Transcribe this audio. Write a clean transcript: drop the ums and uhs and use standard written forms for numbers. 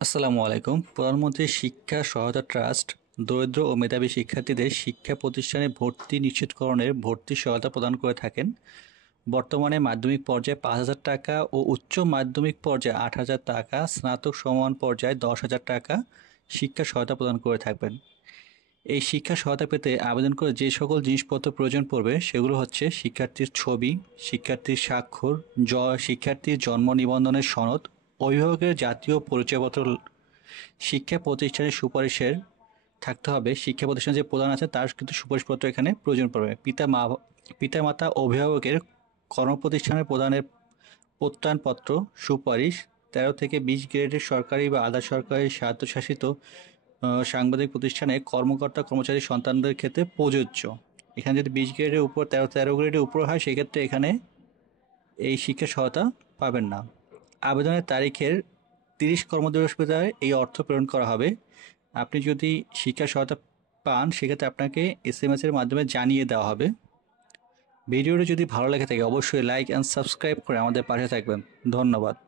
আসসালামু আলাইকুম। প্রধানমন্ত্রী শিক্ষা সহায়তা ট্রাস্ট দরিদ্র ও মেধাবী শিক্ষার্থীদের শিক্ষা প্রতিষ্ঠানে ভর্তি নিশ্চিতকরণের ভর্তি সহায়তা প্রদান করে থাকেন। বর্তমানে মাধ্যমিক পর্যায়ে 5,000 টাকা ও উচ্চ মাধ্যমিক পর্যায়ে 8,000 টাকা, স্নাতক সমান পর্যায়ে 10,000 টাকা শিক্ষা সহায়তা প্রদান করে থাকবেন। এই শিক্ষা সহায়তা পেতে আবেদন করে যে সকল জিনিসপত্র প্রয়োজন পড়বে সেগুলো হচ্ছে শিক্ষার্থীর ছবি, শিক্ষার্থীর স্বাক্ষর, শিক্ষার্থীর জন্ম নিবন্ধনের সনদ, অভিভাবকের জাতীয় পরিচয়পত্র, শিক্ষা প্রতিষ্ঠানের সুপারিশের থাকতে হবে। শিক্ষা প্রতিষ্ঠান যে প্রধান আছে তার কিন্তু সুপারিশপত্র এখানে প্রয়োজন পড়বে। পিতামাতা অভিভাবকের কর্মপ্রতিষ্ঠানের প্রধানের প্রত্যয়নপত্র, সুপারিশ, 13 থেকে 20 গ্রেডের সরকারি বা আধা সরকারি স্বায়ত্তশাসিত সাংবাদিক প্রতিষ্ঠানে কর্মকর্তা কর্মচারী সন্তানদের ক্ষেত্রে প্রযোজ্য। এখানে যদি 20 গ্রেডের উপর 13 গ্রেডের উপর হয় সেক্ষেত্রে এখানে এই শিক্ষা সহায়তা পাবেন না। আবেদনের তারিখের 30 কর্মদিবস ভিতরে এই অর্থ প্রেরণ করা হবে। আপনি যদি শিক্ষা সহায়তা পান সেক্ষেত্রে আপনাকে SMS এর মাধ্যমে জানিয়ে দেওয়া হবে। ভিডিওটি যদি ভালো লেগে থাকে অবশ্যই লাইক অ্যান্ড সাবস্ক্রাইব করে আমাদের পাশে থাকবেন। ধন্যবাদ।